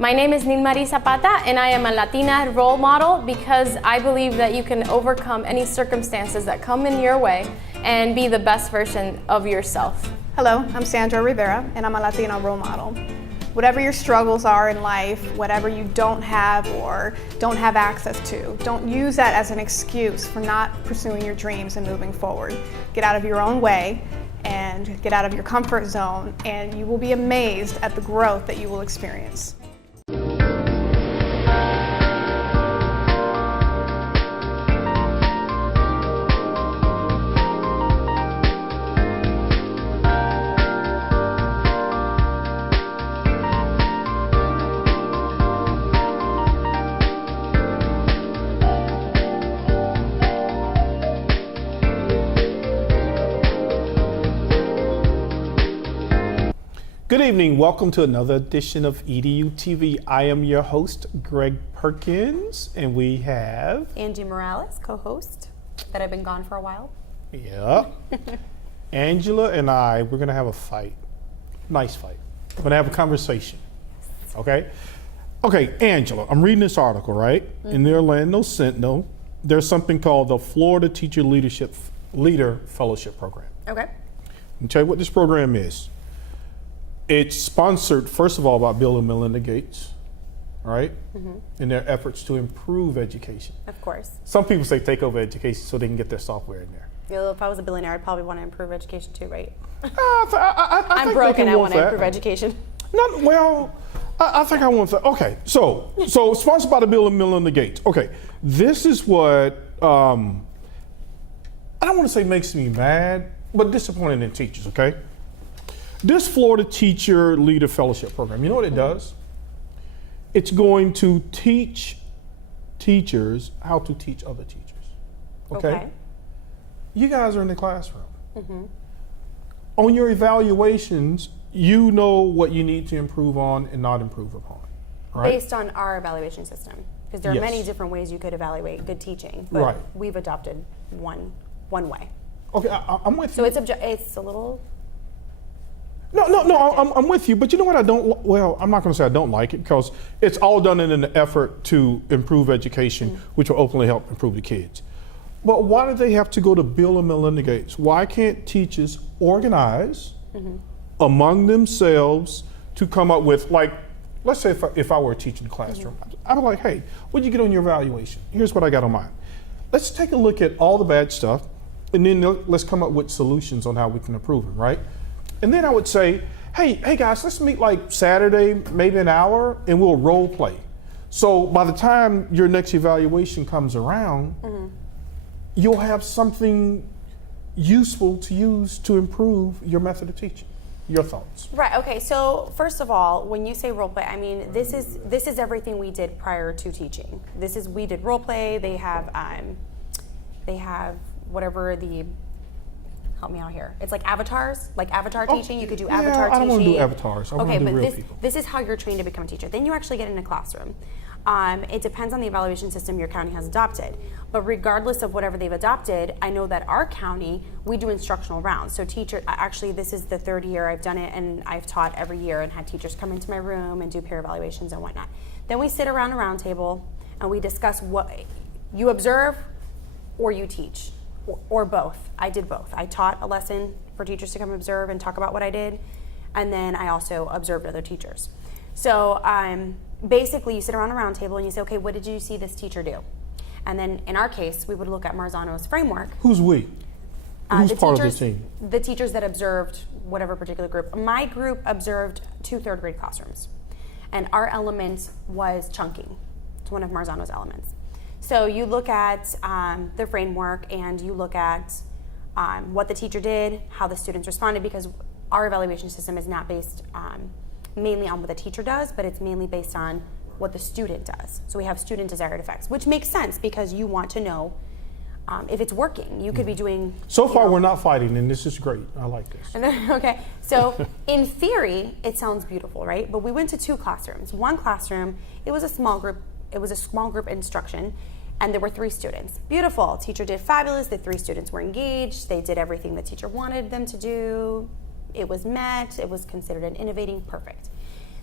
My name is Nilmarie Zapata, and I am a Latina role model because I believe that you can overcome any circumstances that come in your way and be the best version of yourself. Hello, I'm Sandra Rivera, and I'm a Latino role model. Whatever your struggles are in life, whatever you don't have or don't have access to, don't use that as an excuse for not pursuing your dreams and moving forward. Get out of your own way and get out of your comfort zone, and you will be amazed at the growth that you will experience. Good evening, welcome to another edition of EDuTV. I am your host, Greg Perkins, and we have... Angie Morales, co-host, that I've been gone for a while. Yeah. Angela and I, we're gonna have a fight. Nice fight. We're gonna have a conversation, okay? Okay, Angela, I'm reading this article, right? In the Orlando Sentinel, there's something called the Florida Teacher Leader Fellowship Program. Okay. I'll tell you what this program is. It's sponsored, first of all, by Bill and Melinda Gates, right? In their efforts to improve education. Of course. Some people say take over education so they can get their software in there. You know, if I was a billionaire, I'd probably want to improve education too, right? I I'm think broke and I want to that. improve education. I think I want that. Okay, so sponsored by the Bill and Melinda Gates. Okay, this is what, I don't want to say makes me mad, but disappointed in teachers, okay? This Florida Teacher Leader Fellowship Program, you know what it does? It's going to teach teachers how to teach other teachers. Okay? You guys are in the classroom. On your evaluations, you know what you need to improve on and not improve upon, right? Based on our evaluation system, because there are many different ways you could evaluate good teaching, but we've adopted one way. Okay, I'm with you. So it's a little... No, I'm with you, but you know what I don't, well, I'm not gonna say I don't like it because it's all done in an effort to improve education, which will ultimately help improve the kids. But why do they have to go to Bill and Melinda Gates? Why can't teachers organize among themselves to come up with, like, let's say if I were a teacher in the classroom, I'd be like, hey, what'd you get on your evaluation? Here's what I got on mine. Let's take a look at all the bad stuff and then let's come up with solutions on how we can improve them, right? And then I would say, hey guys, let's meet like Saturday, maybe an hour, and we'll role play. So by the time your next evaluation comes around, you'll have something useful to use to improve your method of teaching. Your thoughts? Right, okay, so first of all, when you say role play, I mean, this is everything we did prior to teaching. We did role play, they have whatever the, help me out here. It's like avatars, like avatar teaching. You could do avatar teaching. I don't want to do avatars. I want to do real people. This is how you're trained to become a teacher. Then you actually get in a classroom. It depends on the evaluation system your county has adopted. But regardless of whatever they've adopted, I know that our county, we do instructional rounds. So actually this is the third year I've done it, and I've taught every year and had teachers come into my room and do peer evaluations and whatnot. Then we sit around a round table and we discuss what you observe or you teach. Or both. I did both. I taught a lesson for teachers to come observe and talk about what I did, and then I also observed other teachers. So basically you sit around a round table and you say, okay, what did you see this teacher do? And then in our case, we would look at Marzano's framework. Who's we? Who's part of the team? The teachers that observed whatever particular group. My group observed 2 third grade classrooms, and our element was chunking. It's one of Marzano's elements. So you look at the framework and you look at what the teacher did, how the students responded, because our evaluation system is not based mainly on what the teacher does, but it's mainly based on what the student does. So we have student desired effects, which makes sense because you want to know if it's working. You could be doing... So far we're not fighting, and this is great. I like this. Okay, so in theory, it sounds beautiful, right? But we went to 2 classrooms. One classroom, it was a small group instruction, and there were 3 students. Beautiful, teacher did fabulous, the 3 students were engaged, they did everything the teacher wanted them to do, it was met, it was considered an innovating, perfect.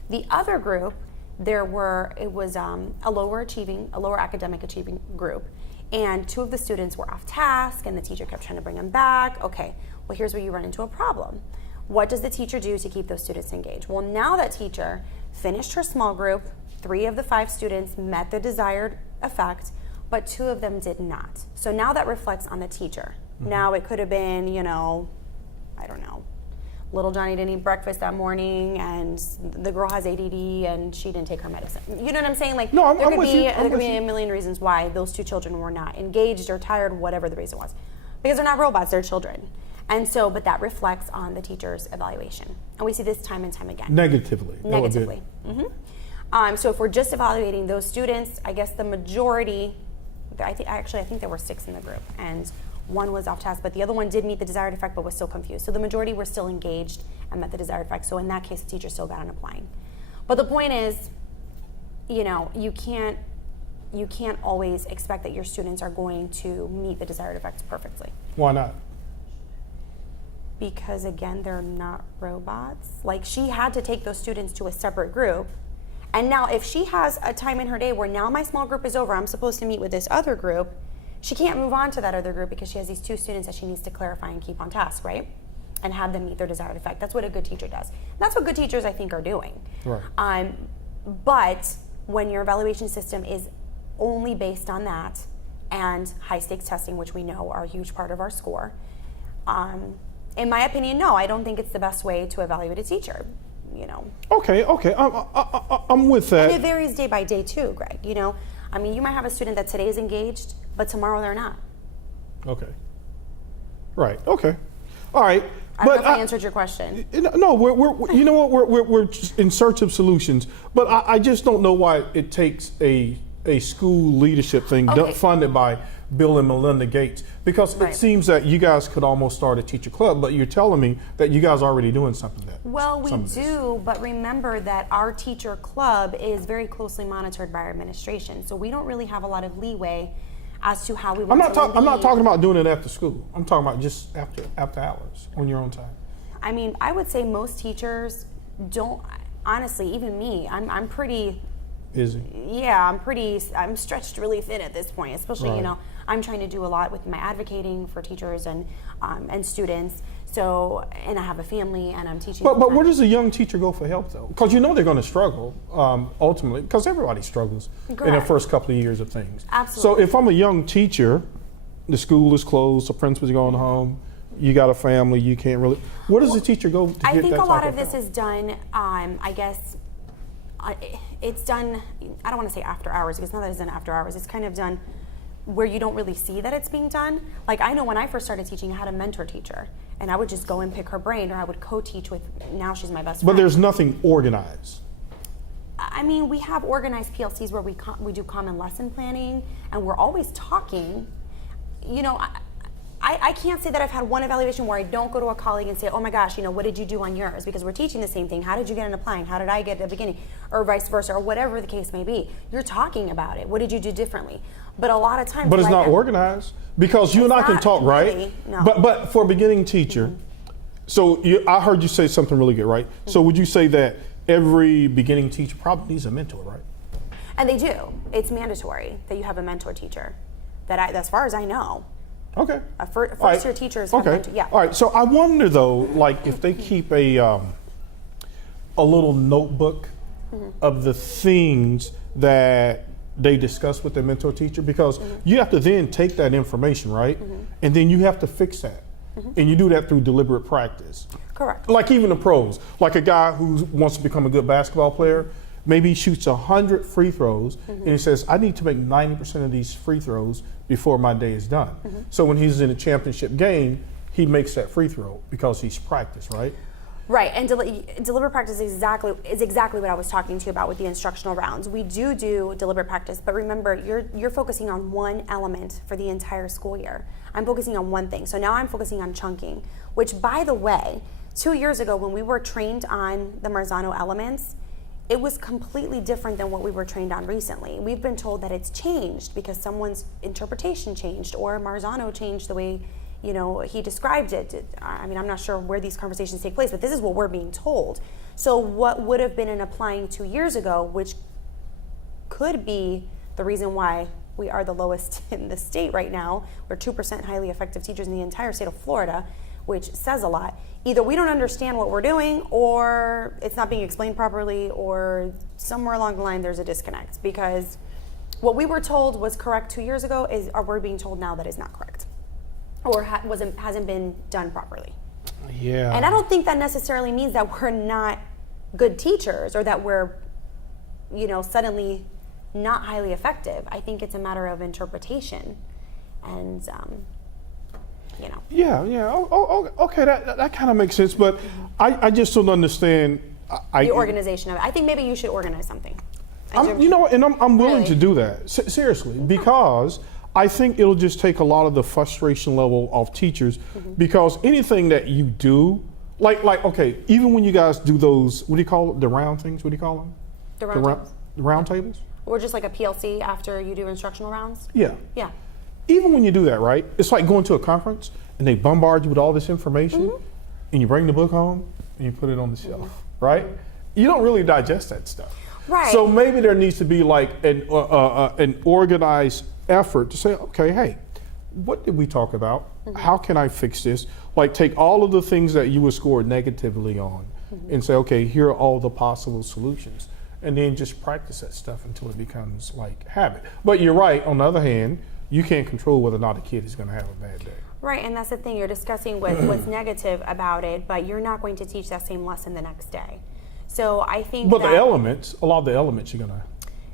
The other group, it was a lower academic achieving group, and 2 of the students were off task, and the teacher kept trying to bring them back. Okay, well, here's where you run into a problem. What does the teacher do to keep those students engaged? Well, now that teacher finished her small group, 3 of the 5 students met the desired effect, but 2 of them did not. So now that reflects on the teacher. Now it could have been, I don't know, little Johnny didn't eat breakfast that morning, and the girl has ADD and she didn't take her medicine. You know what I'm saying? Like, No, there could be you. a million reasons why those 2 children were not engaged or tired, whatever the reason was. Because they're not robots, they're children. And so, but that reflects on the teacher's evaluation. And we see this time and time again. Negatively. Negatively. So if we're just evaluating those students, I guess the majority, I think there were 6 in the group, and 1 was off task, but the other one did meet the desired effect but was still confused. So the majority were still engaged and met the desired effect. So in that case, the teacher still got an applying. But the point is, you can't always expect that your students are going to meet the desired effects perfectly. Why not? Because again, they're not robots. Like, she had to take those students to a separate group. And now if she has a time in her day where now my small group is over, I'm supposed to meet with this other group, she can't move on to that other group because she has these 2 students that she needs to clarify and keep on task, right? And have them meet their desired effect. That's what a good teacher does. And that's what good teachers, I think, are doing. Right. But when your evaluation system is only based on that and high stakes testing, which we know are a huge part of our score, in my opinion, no, I don't think it's the best way to evaluate a teacher. Okay, I'm with that. And it varies day by day too, Greg. I mean, you might have a student that today is engaged, but tomorrow they're not. Okay. Right. Okay. All right. I don't know if I answered your question. No, we're you know what, we're in search of solutions, but I just don't know why it takes a school leadership thing funded by Bill and Melinda Gates, because it seems that you guys could almost start a teacher club, but you're telling me that you guys are already doing something that. Well, we do, but remember that our teacher club is very closely monitored by our administration, so we don't really have a lot of leeway as to how we want to lead. I'm not talking about doing it after school. I'm talking about just after hours, on your own time. I mean, I would say most teachers don't, honestly, even me, I'm pretty... Busy. Yeah, I'm stretched really thin at this point, especially, Right. I'm trying to do a lot with my advocating for teachers and students. So, and I have a family and I'm teaching. But where does a young teacher go for help though? Because they're going to struggle ultimately, because everybody struggles in their first couple of years of things. Absolutely. So if I'm a young teacher, the school is closed, the principal's going home, you got a family, you can't really, where does the teacher go to get that type of help? I think a lot of this is done, I guess, it's done, I don't want to say after hours, because not that it's done after hours, it's kind of done where you don't really see that it's being done. Like, I know when I first started teaching, I had a mentor teacher, and I would just go and pick her brain, or I would co-teach with, now she's my best friend. But there's nothing organized. I mean, we have organized PLCs where we do common lesson planning, and we're always talking. I can't say that I've had one evaluation where I don't go to a colleague and say, oh my gosh, what did you do on yours? Because we're teaching the same thing. How did you get an applying? How did I get at the beginning? Or vice versa, or whatever the case may be. You're talking about it. What did you do differently? But a lot of times... But it's not organized, because you and I can talk, really, right? no. But for a beginning teacher, so I heard you say something really good, right? So would you say that every beginning teacher probably needs a mentor, right? And they do. It's mandatory that you have a mentor teacher. As far as I know. Okay. First year teachers have mentor, yeah. All right. So I wonder though, like if they keep a little notebook of the things that they discuss with their mentor teacher, because you have to then take that information, right? And then you have to fix that. And you do that through deliberate practice. Correct. Like even the pros, like a guy who wants to become a good basketball player, maybe he shoots 100 free throws and he says, I need to make 90% of these free throws before my day is done. So when he's in a championship game, he makes that free throw because he's practiced, right? Right, and deliberate practice is exactly what I was talking to you about with the instructional rounds. We do deliberate practice, but remember, you're focusing on one element for the entire school year. I'm focusing on one thing. So now I'm focusing on chunking, which, by the way, 2 years ago when we were trained on the Marzano elements, it was completely different than what we were trained on recently. We've been told that it's changed because someone's interpretation changed, or Marzano changed the way he described it. I mean, I'm not sure where these conversations take place, but this is what we're being told. So what would have been an applying 2 years ago, which could be the reason why we are the lowest in the state right now. We're 2% highly effective teachers in the entire state of Florida, which says a lot. Either we don't understand what we're doing, or it's not being explained properly, or somewhere along the line there's a disconnect, because what we were told was correct 2 years ago we're being told now that is not correct, or hasn't been done properly. Yeah. And I don't think that necessarily means that we're not good teachers, or that we're, suddenly not highly effective. I think it's a matter of interpretation, and Yeah. Okay, that kind of makes sense, but I just don't understand. The organization of it. I think maybe you should organize something. I'm willing to do that, seriously, because I think it'll just take a lot of the frustration level of teachers, because anything that you do, like okay, even when you guys do those, what do you call it, the round things? What do you call them? The round tables? Or just like a PLC after you do instructional rounds? Yeah. Yeah. Even when you do that, right? It's like going to a conference and they bombard you with all this information, and you bring the book home and you put it on the shelf, right? You don't really digest that stuff. Right. So maybe there needs to be like an organized effort to say, okay, hey, what did we talk about? How can I fix this? Like, take all of the things that you were scored negatively on and say, okay, here are all the possible solutions. And then just practice that stuff until it becomes like habit. But you're right, on the other hand, you can't control whether or not a kid is going to have a bad day. Right, and that's the thing. You're discussing what's negative about it, but you're not going to teach that same lesson the next day. So I think But a lot of the elements you're going to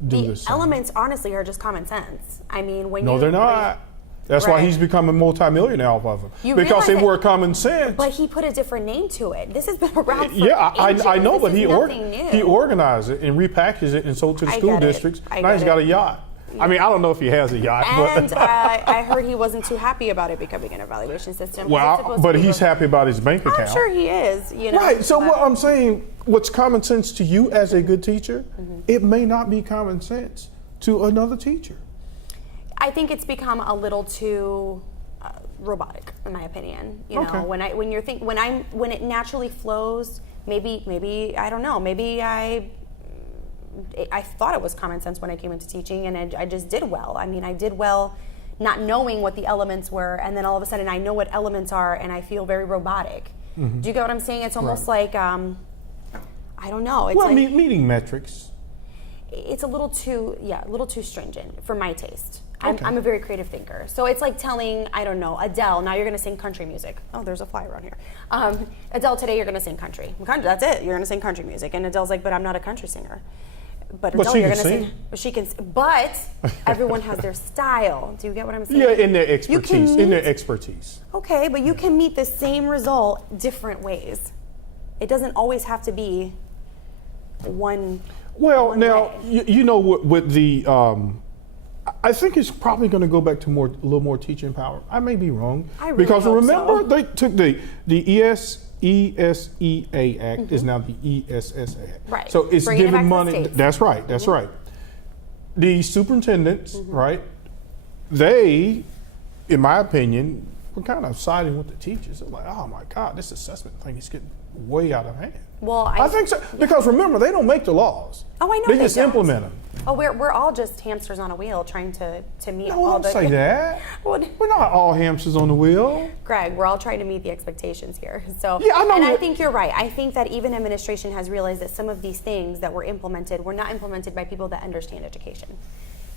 do the same. Elements, honestly, are just common sense. I mean, No, they're not. That's why he's becoming multimillionaire off of them. Because they were common sense. But he put a different name to it. This has been around for ages. I know, but he new. organized it and repackaged it and sold to the school districts. Now he's got a yacht. I mean, I don't know if he has a yacht. And I heard he wasn't too happy about it becoming an evaluation system. Well, but he's happy about his bank account. I'm sure he is. Right. So what I'm saying, what's common sense to you as a good teacher, it may not be common sense to another teacher. I think it's become a little too robotic, in my opinion. You know, when it naturally flows, maybe I don't know. Maybe I thought it was common sense when I came into teaching, and I just did well. I mean, I did well not knowing what the elements were, and then all of a sudden I know what elements are, and I feel very robotic. Do you get what I'm saying? It's almost like, I don't know. It's like, meeting metrics. It's a little too stringent for my taste. I'm a very creative thinker. So it's like telling, I don't know, Adele, now you're going to sing country music. Oh, there's a fly around here. Adele, today you're going to sing country. That's it. You're going to sing country music. And Adele's like, but I'm not a country singer. But Adele, you're going to sing. She can. But everyone has their style. Do you get what I'm saying? Yeah, in their expertise. Okay, but you can meet the same result different ways. It doesn't always have to be one. Well, now you know with the. I think it's probably going to go back to a little more teaching power. I may be wrong. I really because hope remember so. they took the ESEA Act is now the ESS Act. Right. So it's Bringing it back giving to the money. states. That's right. That's right. The superintendents, right? They, in my opinion, were kind of siding with the teachers. They're like, oh my God, this assessment thing is getting way out of hand. Well, I think so because remember they don't make the laws. Oh, I know They just don't. implement them. Oh, we're all just hamsters on a wheel trying to meet No, all don't the. say that. What? We're not all hamsters on the wheel. Greg, we're all trying to meet the expectations here. So, Yeah, I know and I that- think you're right. I think that even administration has realized that some of these things that were implemented were not implemented by people that understand education.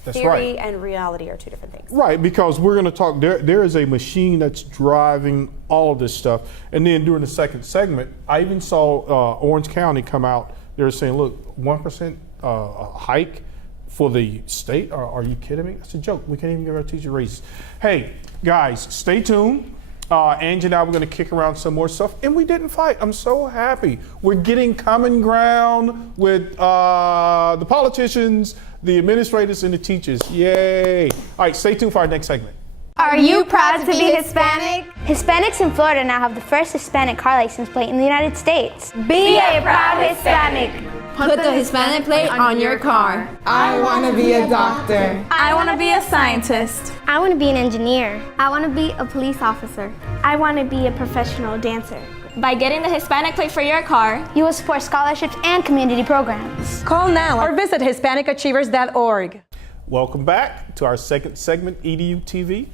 That's Theory right. and reality are two different things. Right, because we're going to talk. There is a machine that's driving all of this stuff. And then during the second segment, I even saw Orange County come out. They're saying, "Look, 1% hike for the state? Are you kidding me? That's a joke. We can't even give our teacher raises." Hey, guys, stay tuned. Angie and I were going to kick around some more stuff, and we didn't fight. I'm so happy. We're getting common ground with the politicians, the administrators, and the teachers. Yay. All right, stay tuned for our next segment. Are you proud to be Hispanic? Hispanics in Florida now have the first Hispanic car license plate in the United States. Be a proud Hispanic. Put the Hispanic plate on your car. I want to be a doctor. I want to be a scientist. I want to be an engineer. I want to be a police officer. I want to be a professional dancer. By getting the Hispanic plate for your car, you will support scholarships and community programs. Call now or visit HispanicAchievers.org. Welcome back to our second segment, EDuTV.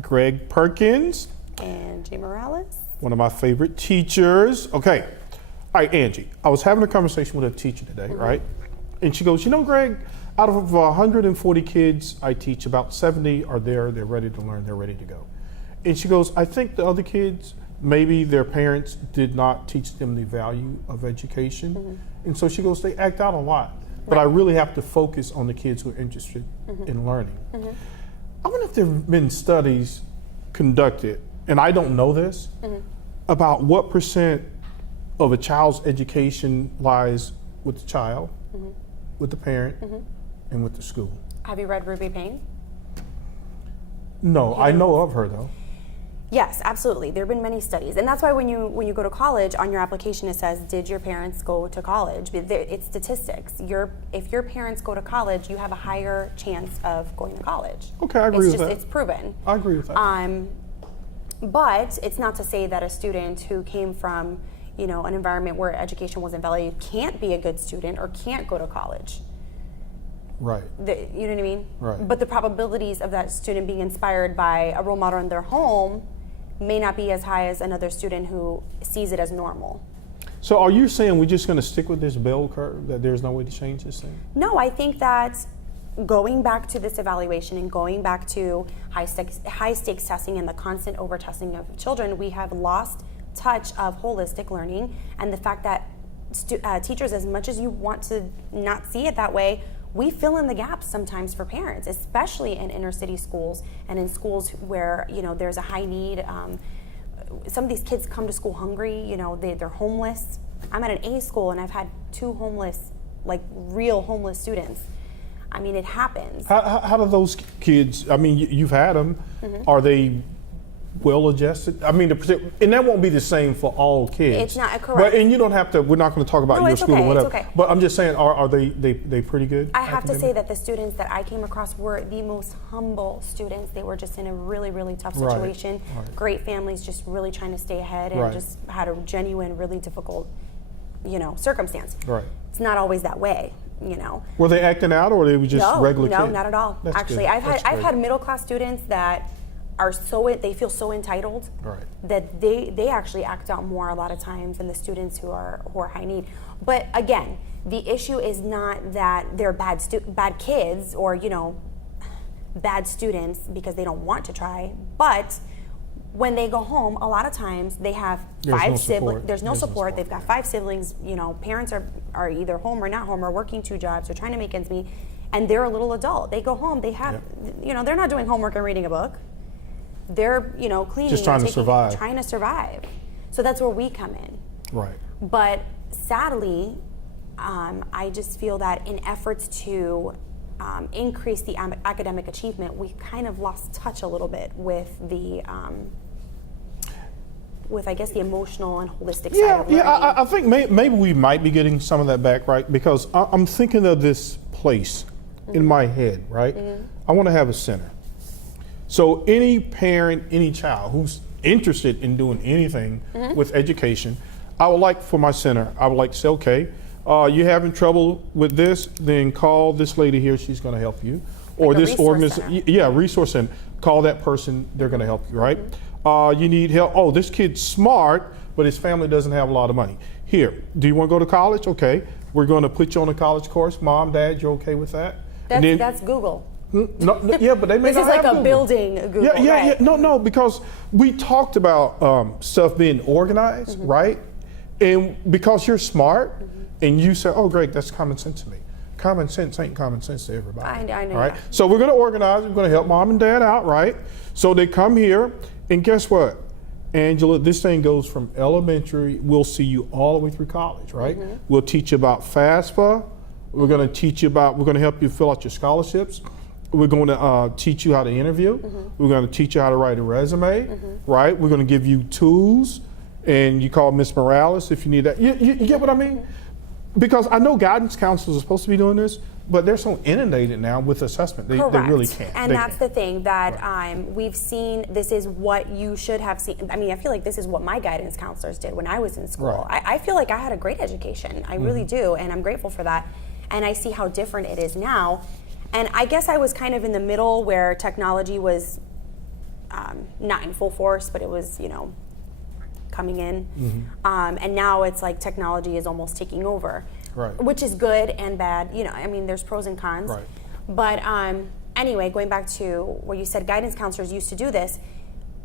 Greg Perkins. And Jay Morales. One of my favorite teachers. Okay. All right, Angie, I was having a conversation with a teacher today, right? And she goes, you know, Greg, out of 140 kids I teach, about 70 are there, they're ready to learn, they're ready to go. And she goes, I think the other kids, maybe their parents did not teach them the value of education. And so she goes, they act out a lot. But I really have to focus on the kids who are interested in learning. I wonder if there have been studies conducted, and I don't know this, about what percent of a child's education lies with the child, with the parent, and with the school. Have you read Ruby Payne? No, I know of her though. Yes, absolutely. There have been many studies, and that's why when you go to college, on your application it says, "Did your parents go to college?" It's statistics. If your parents go to college, you have a higher chance of going to college. Okay, I agree with that. It's proven. I agree with that. But it's not to say that a student who came from, you know, an environment where education wasn't valued can't be a good student or can't go to college. Right. You know what I mean? Right. But the probabilities of that student being inspired by a role model in their home may not be as high as another student who sees it as normal. So are you saying we're just going to stick with this bell curve, that there's no way to change this thing? No, I think that going back to this evaluation and going back to high stakes testing and the constant over testing of children, we have lost touch of holistic learning, and the fact that teachers, as much as you want to not see it that way, we fill in the gaps sometimes for parents, especially in inner city schools and in schools where, you know, there's a high need. Some of these kids come to school hungry, you know, they're homeless. I'm at an A school and I've had 2 homeless, like real homeless students. I mean, it happens. How do those kids, I mean, you've had them, are they well adjusted? I mean, and that won't be the same for all kids. It's not correct. But, and you don't have to, we're not going to talk about your school or whatever. It's okay. But I'm just saying, are they pretty good? I have to say that the students that I came across were the most humble students. They were just in a really, really tough situation. Right. Great families, just really trying to stay ahead and just had a genuine, really difficult, you know, circumstance. Right. It's not always that way, you know. Were they acting out, or they were just regular kids? No, not at all. That's actually, good. I've had middle class students that are they feel so entitled that they actually act out more a lot of times than the students who are high need. But again, the issue is not that they're bad kids or, you know, bad students because they don't want to try, but when they go home, a lot of times they have 5 siblings. There's no support. They've got 5 siblings. You know, parents are either home or not home, or working 2 jobs, or trying to make ends meet, and they're a little adult. They go home. They have, you know, they're not doing homework and reading a book. They're, you know, cleaning. Just trying to survive. Trying to survive. So that's where we come in. Right. But sadly, I just feel that in efforts to increase the academic achievement, we kind of lost touch a little bit with the, I guess, the emotional and holistic side of learning. Yeah, I think maybe we might be getting some of that back, right? Because I'm thinking of this place in my head, right? I want to have a center. So any parent, any child who's interested in doing anything with education, I would like for my center, I would like to say, okay, you're having trouble with this, then call this lady here, she's going to help you. Or like this organization, resource center, call that person, they're going to help you, right? You need help, oh, this kid's smart, but his family doesn't have a lot of money. Here, do you want to go to college? Okay, we're going to put you on a college course. Mom, Dad, you're okay with that? That's Google. No, yeah, but they may not have This is like a Google. building Google, Yeah. No, because we talked about stuff being organized, right? And because you're smart, and you say, oh, Greg, that's common sense to me. Common sense ain't common sense to everybody. I know. All right? So we're going to organize, we're going to help Mom and Dad out, right? So they come here, and guess what? Angela, this thing goes from elementary, we'll see you all the way through college, right? We'll teach you about FAFSA. We're going to help you fill out your scholarships. We're going to teach you how to interview. We're going to teach you how to write a resume, right? We're going to give you tools, and you call Miss Morales if you need that. You get what I mean? Because I know guidance counselors are supposed to be doing this, but they're so inundated now with assessment, they really can't. And that's the thing that we've seen. This is what you should have seen. I mean, I feel like this is what my guidance counselors did when I was in school. Right. I feel like I had a great education. I really do, and I'm grateful for that. And I see how different it is now. And I guess I was kind of in the middle where technology was not in full force, but it was, coming in. And now it's like technology is almost taking over. Right. Which is good and bad. I mean, there's pros and cons. Right. But anyway, going back to where you said guidance counselors used to do this,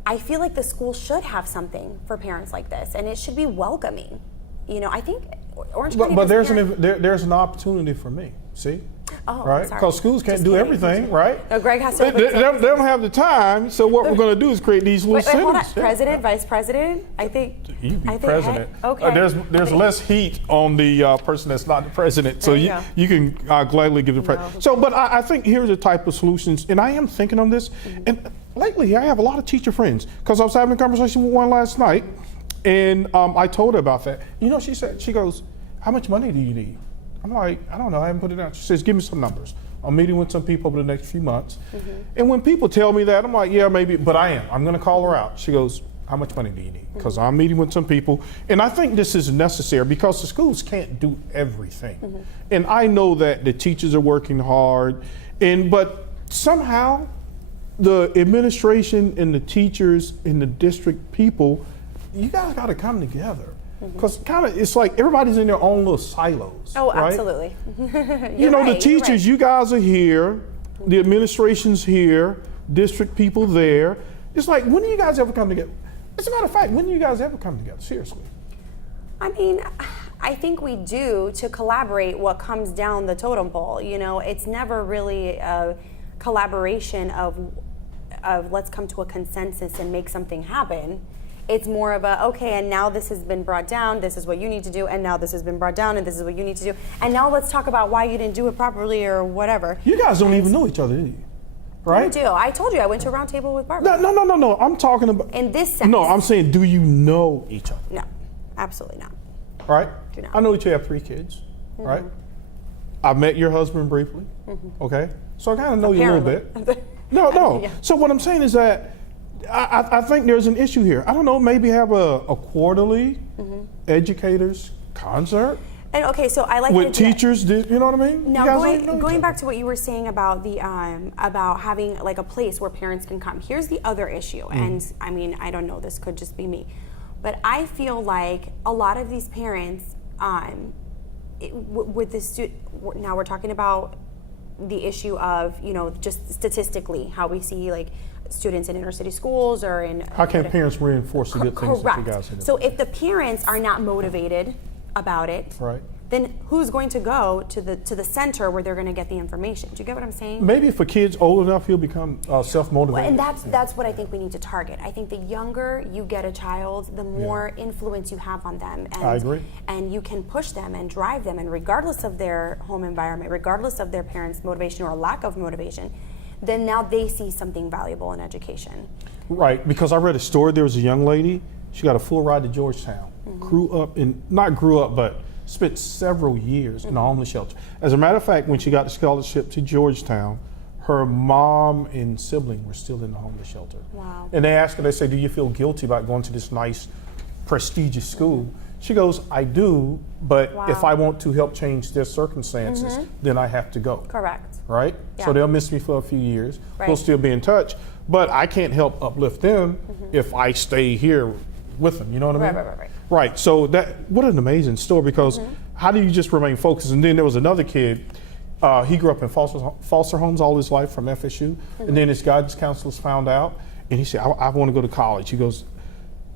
I feel like the school should have something for parents like this, and it should be welcoming. I think Orange County. But there's an opportunity for me. See. Oh, right? Sorry. Because schools can't do everything, right? No, Greg has to. They don't have the time. So what we're going to do is create these little Wait, hold on. centers. President, vice president. I think. You be I think president. okay. There's less heat on the person that's not the president, so you can gladly give the president. So, but I think here's the type of solutions, and I am thinking on this. And lately, I have a lot of teacher friends because I was having a conversation with one last night, and I told her about that. She goes, "How much money do you need?" I'm like, I don't know, I haven't put it out. She says, give me some numbers. I'm meeting with some people over the next few months. And when people tell me that, I'm like, yeah, maybe, but I'm going to call her out. She goes, how much money do you need? Because I'm meeting with some people. And I think this is necessary because the schools can't do everything. And I know that the teachers are working hard, but somehow the administration and the teachers and the district people, you guys got to come together. Because it's like everybody's in their own little silos. Oh, right? absolutely. The teachers, you guys are here, the administration's here, district people there. It's like, when do you guys ever come together? As a matter of fact, when do you guys ever come together? Seriously. I mean, I think we do to collaborate what comes down the totem pole. It's never really a collaboration of let's come to a consensus and make something happen. It's more of and now this has been brought down, this is what you need to do, and now this has been brought down, and this is what you need to do. And now let's talk about why you didn't do it properly or whatever. You guys don't even know each other, do you? Right? I do. I told you I went to a round table with Barbara. No. I'm talking about... In this sense. No, I'm saying, do you know each other? No, absolutely not. Right? Do not. I know that you have 3 kids, right? I've met your husband briefly, okay? So I kind of know you a little bit. No. Yeah. So what I'm saying is that I think there's an issue here. I don't know, maybe have a quarterly educators concert. And so I like with teachers, you know what I mean? Now going back to what you were saying about the about having like a place where parents can come. Here's the other issue, and I mean, I don't know, this could just be me, but I feel like a lot of these parents with the student. Now we're talking about the issue of just statistically how we see like students in inner city schools or in. How can parents reinforce the good things that you guys do? So if the parents are not motivated about it, right, then who's going to go to the center where they're going to get the information? Do you get what I'm saying? Maybe if a kid's old enough, he'll become self-motivated. And that's what I think we need to target. I think the younger you get a child, the more influence you have on them. And, I agree. And you can push them and drive them, and regardless of their home environment, regardless of their parents' motivation or lack of motivation, then now they see something valuable in education. Right, because I read a story, there was a young lady, she got a full ride to Georgetown, not grew up, but spent several years in a homeless shelter. As a matter of fact, when she got the scholarship to Georgetown, her mom and sibling were still in the homeless shelter. Wow. And they asked her, they say, do you feel guilty about going to this nice, prestigious school? She goes, I do, but if I want to help change their circumstances, then I have to go. Correct. Right? Yeah. So they'll miss me for a few years. Right. We'll still be in touch, but I can't help uplift them if I stay here with them. You know what I mean? Right. Right. So what an amazing story, because how do you just remain focused? And then there was another kid, he grew up in foster homes all his life from FSU, and then his guidance counselors found out, and he said, I want to go to college. He goes,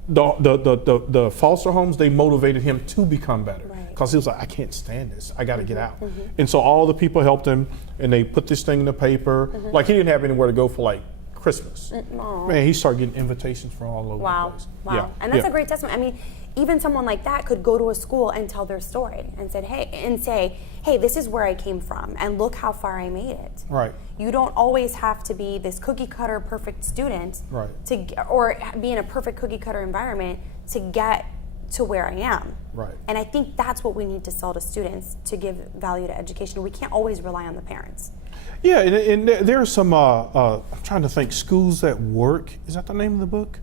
the foster homes, they motivated him to become better. Because he was like, I can't stand this. I got to get out. And so all the people helped him, and they put this thing in the paper. Like, he didn't have anywhere to go for like Christmas. Man, he started getting invitations from all over the place. Wow. Yeah. And that's a great testimony. I mean, even someone like that could go to a school and tell their story and say, hey, this is where I came from, and look how far I made it. Right. You don't always have to be this cookie cutter perfect student, or be in a perfect cookie cutter environment to get to where I am. Right. And I think that's what we need to sell to students to give value to education. We can't always rely on the parents. Yeah, and there are some, I'm trying to think, Schools That Work. Is that the name of the book?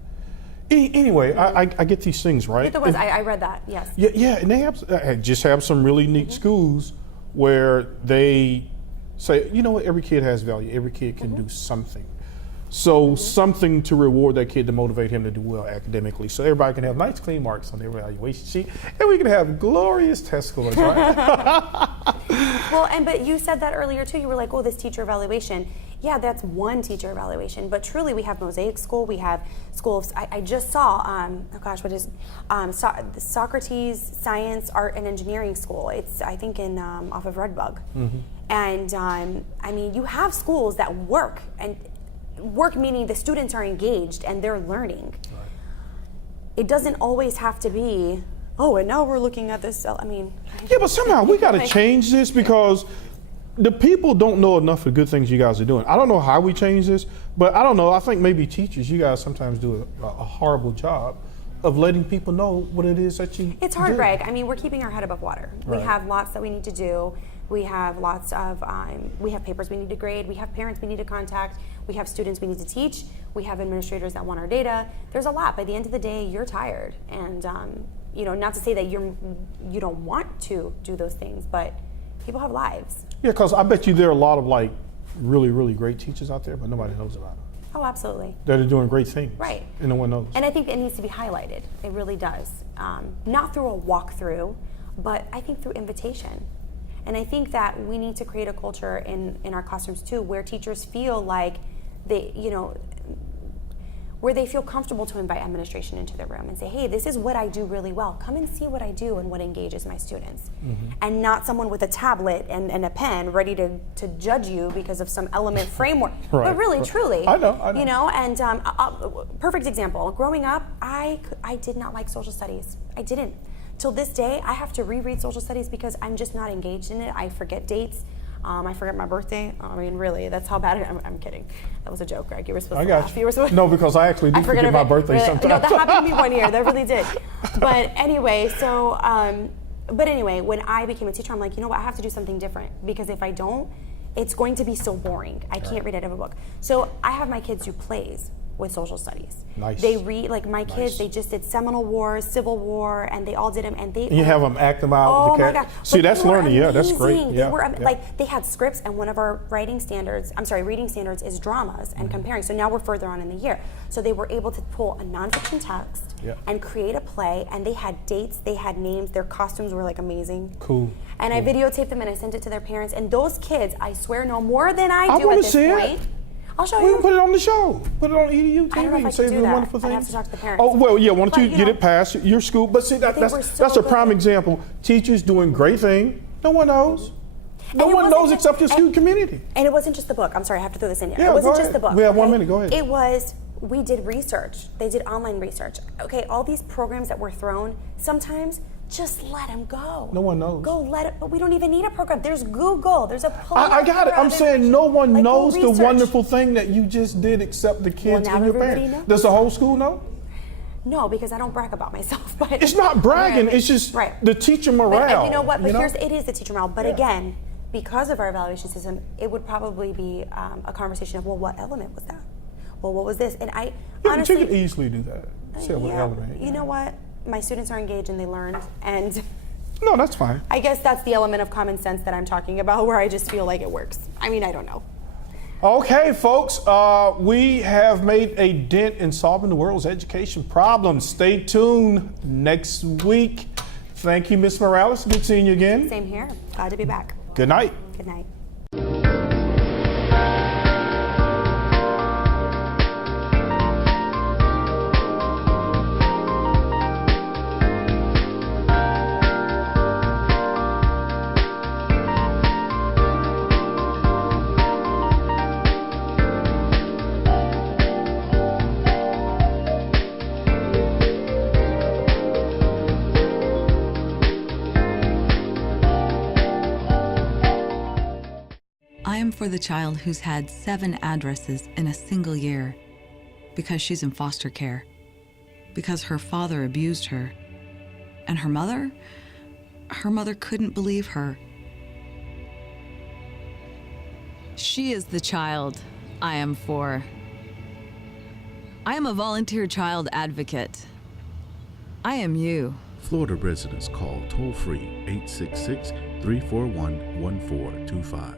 Anyway, I get these things, right? There was, I read that, yes. Yeah, and they have some really neat schools where they say, you know what, every kid has value. Every kid can do something. So something to reward that kid to motivate him to do well academically. So everybody can have nice clean marks on their evaluation sheet, and we can have glorious test scores, right? Well, but you said that earlier too. You were like, oh, this teacher evaluation. Yeah, that's one teacher evaluation, but truly we have Mosaic School, we have School of, I just saw, the Socrates Science, Art and Engineering School. It's, I think, in off of Redbug. And I mean, you have schools that work, and work meaning the students are engaged and they're learning. Right. It doesn't always have to be, oh, and now we're looking at this, I mean. Yeah, but somehow we got to change this, because the people don't know enough of the good things you guys are doing. I don't know how we change this, but I don't know. I think maybe teachers, you guys sometimes do a horrible job of letting people know what it is that you It's hard, do. Greg. I mean, we're keeping our head above water. Right. We have lots that we need to do. We have lots of, we have papers we need to grade. We have parents we need to contact. We have students we need to teach. We have administrators that want our data. There's a lot. By the end of the day, you're tired. And, you know, not to say that you don't want to do those things, but people have lives. Yeah, because I bet you there are a lot of like really, really great teachers out there, but nobody knows about them. Oh, absolutely. That are doing great things. Right. And no one knows. And I think it needs to be highlighted. It really does. Not through a walkthrough, but I think through invitation. And I think that we need to create a culture in our classrooms too, where teachers feel like they, you know, where they feel comfortable to invite administration into their room and say, hey, this is what I do really well. Come and see what I do and what engages my students. And not someone with a tablet and a pen ready to judge you because of some element framework. Right. But really, truly. I know. You know, and perfect example. Growing up, I did not like social studies. I didn't. Till this day, I have to reread social studies because I'm just not engaged in it. I forget dates. I forget my birthday. I mean, really, that's how bad I'm kidding. That was a joke, Greg. You were supposed to laugh. You were supposed No, because I actually do forget my birthday sometimes. No, that happened to me one year. That really did. But anyway, so, when I became a teacher, I'm like, you know what? I have to do something different, because if I don't, it's going to be so boring. I can't read out of a book. So I have my kids do plays with social studies. Nice. They read, like my kids, they just did Seminole War, Civil War, and they all did them, and they. And you have them act them out. Oh my God! See, but that's learning. Yeah, that's great. Amazing. Yeah, They were like, they had scripts, and one of our reading standards is dramas and comparing. So now we're further on in the year. So they were able to pull a nonfiction text and create a play, and they had dates, they had names, their costumes were like amazing. Cool. And I videotaped them and I sent it to their parents, and those kids, I swear, know more than I do at this point. I'll show you. We can put it on the show. Put it on EDuTV. I don't know if I say can do the that. wonderful I'd things. have to talk to the parents. Oh, well, yeah, why don't But, you get it past your school? But see, that's a prime example. Teachers doing great thing. No one knows. No one knows except your student community. And it wasn't just the book. I'm sorry, I have to throw this in here. Yeah, it wasn't go just the ahead. book. We have 1 minute. Go ahead. It was, we did research. They did online research. Okay, all these programs that were thrown, sometimes just let them go. No one knows. Go let it, but we don't even need a program. There's Google. There's a I got it. I'm saying no one like, knows the research. Wonderful thing that you just did except the kids now and your everybody parents. knows. Does the whole school know? No, because I don't brag about myself. But It's not bragging. It's just the teacher morale. But you know what? But it is the teacher morale. But again, because of our evaluation system, it would probably be a conversation of, well, what element was that? Well, what was this? And I honestly, you could easily do that. Say what element. You know what? My students are engaged and they learned, and no, that's fine. I guess that's the element of common sense that I'm talking about, where I just feel like it works. I mean, I don't know. Okay, folks, we have made a dent in solving the world's education problems. Stay tuned next week. Thank you, Ms. Morales. Good seeing you again. Same here. Glad to be back. Good night. Good night. I am for the child who's had 7 addresses in a single year, because she's in foster care, because her father abused her, And her mother couldn't believe her. She is the child I am for. I am a volunteer child advocate. I am you. Florida residents call toll-free 866-341-1425.